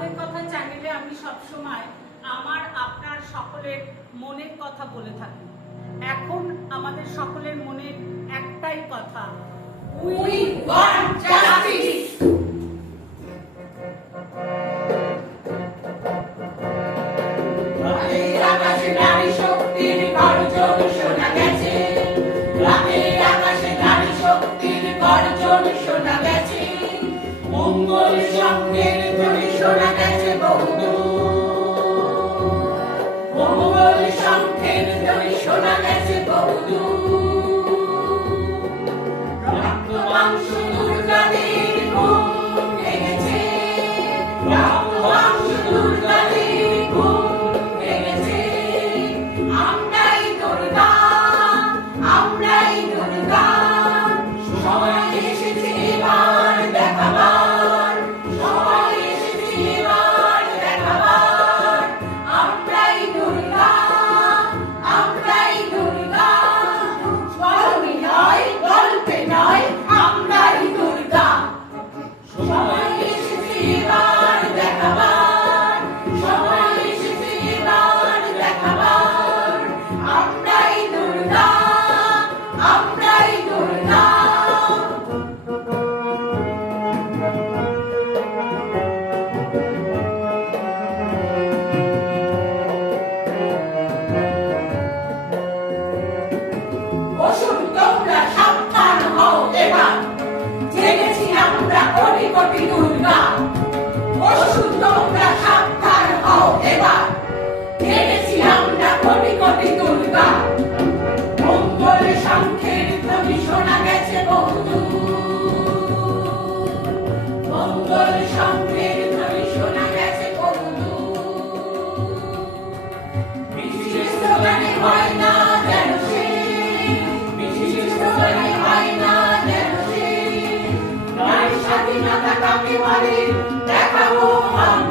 আমাদের কথা চ্যানেলে আমি সবসময় আমার আপনার সকলের মনের কথা বলে থাকি। এখন আমাদের সকলের মনের একটাই কথা, উই ওয়ান্ট জাস্টিস। আকাশে নারী শক্তির গর্জন শোনা গেছে, রাতের আকাশে নারী শক্তির গর্জন শোনা গেছে, মঙ্গল শঙ্খের ধ্বনি শোনা গেছে বহুদূর, মঙ্গল শঙ্খের ধ্বনি শোনা গেছে বহুদূর। রক্ত মাংস দুর্গাদের ঘুম ভেঙেছে, রক্ত মাংস দুর্গাদের ঘুম ভেঙেছে। আমরাই দুর্গা, আমরাই দুর্গা, সময় এসেছে এবার দেখাবার, সময় এসেছে এবার দেখাবার। আমরাই দুর্গা, আমরাই দুর্গা, গল্পে নয় গল্পে নয়, আমরাই দুর্গা। সময় এসেছে এবার দেখাবার, সময় এসেছে এবার দেখাবার। আমরাই দুর্গা, আমরাই দুর্গা। অসুর তোমরা সাবধান হও এবার, জেগেছি আমরা কোটি কোটি দুর্গা। অসুর তোমরা সাবধান হও এবার, জেগেছি আমরা কোটি কোটি দুর্গা। মঙ্গল শঙ্খের ধ্বনি শোনা গেছে বহুদূর, মঙ্গল শঙ্খের ধ্বনি শোনা গেছে বহুদূর। বিশেষ স্লোগানে হয় না যেন সে, বিশেষ স্লোগানে হয় না যেন সে, নারী স্বাধীনতা কাকে বলে দেখাবো আমরা।